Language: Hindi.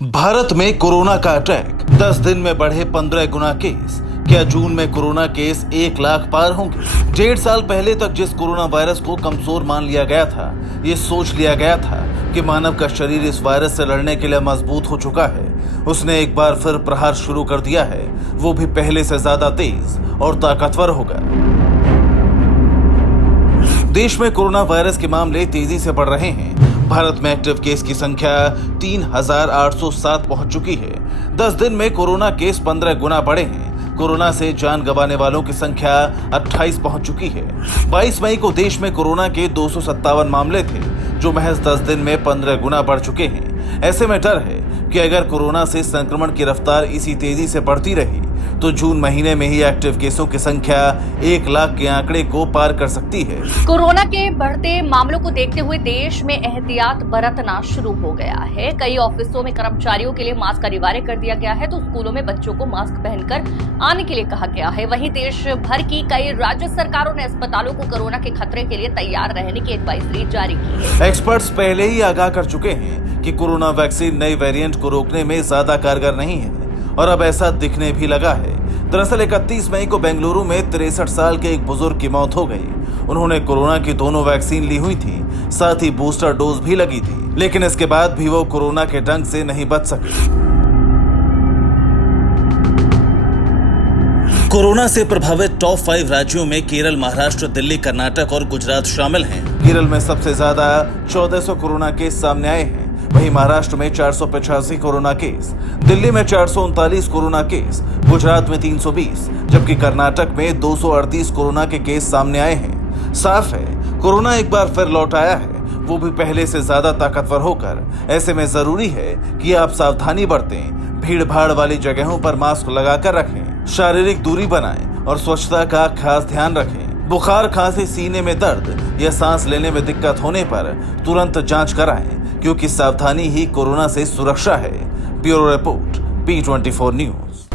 भारत में कोरोना का अटैक 10 दिन में बढ़े 15 गुना केस। क्या जून में कोरोना केस 1 लाख पार होंगे? 1.5 साल पहले तक जिस कोरोना वायरस को कमजोर मान लिया गया था, ये सोच लिया गया था कि मानव का शरीर इस वायरस से लड़ने के लिए मजबूत हो चुका है। उसने एक बार फिर प्रहार शुरू कर दिया है, वो भी पहले से ज्यादा तेज और ताकतवर होगा। देश में कोरोना वायरस के मामले तेजी से बढ़ रहे हैं। भारत में एक्टिव केस की संख्या 3,807 पहुंच चुकी है। 10 दिन में कोरोना केस 15 गुना बढ़े हैं। कोरोना से जान गंवाने वालों की संख्या 28 पहुंच चुकी है। 22 मई को देश में कोरोना के 257 मामले थे, जो महज 10 दिन में 15 गुना बढ़ चुके हैं। ऐसे में डर है कि अगर कोरोना से संक्रमण की रफ्तार इसी तेजी से बढ़ती रही तो जून महीने में ही एक्टिव केसों की संख्या 1 लाख के आंकड़े को पार कर सकती है। कोरोना के बढ़ते मामलों को देखते हुए देश में एहतियात बरतना शुरू हो गया है। कई ऑफिसों में कर्मचारियों के लिए मास्क अनिवार्य कर दिया गया है, तो स्कूलों में बच्चों को मास्क पहनकर आने के लिए कहा गया है। वहीं देश भर की कई राज्य सरकारों ने अस्पतालों को कोरोना के खतरे के लिए तैयार रहने की एडवाइजरी जारी की है। एक्सपर्ट्स पहले ही आगाह कर चुके हैं कि कोरोना वैक्सीन नई वेरिएंट को रोकने में ज्यादा कारगर नहीं है, और अब ऐसा दिखने भी लगा है। दरअसल 31 मई को बेंगलुरु में 63 साल के एक बुजुर्ग की मौत हो गई। उन्होंने कोरोना की दोनों वैक्सीन ली हुई थी, साथ ही बूस्टर डोज भी लगी थी, लेकिन इसके बाद भी वो कोरोना के डंक से नहीं बच सके। कोरोना से प्रभावित टॉप 5 राज्यों में केरल, महाराष्ट्र, दिल्ली, कर्नाटक और गुजरात शामिल हैं। केरल में सबसे ज्यादा 1400 कोरोना केस सामने आए हैं। वहीं महाराष्ट्र में 485 कोरोना केस, दिल्ली में 439 कोरोना केस, गुजरात में 320, जबकि कर्नाटक में 238 कोरोना के केस सामने आए हैं। साफ है, कोरोना एक बार फिर लौट आया है, वो भी पहले से ज्यादा ताकतवर होकर। ऐसे में जरूरी है कि आप सावधानी बरतें, भीड़ भाड़ वाली जगहों पर मास्क लगाकर रखें, शारीरिक दूरी बनाएं और स्वच्छता का खास ध्यान रखें। बुखार, खांसी, सीने में दर्द या सांस लेने में दिक्कत होने पर तुरंत जांच कराएं, क्योंकि सावधानी ही कोरोना से सुरक्षा है। Bureau report, P24 news.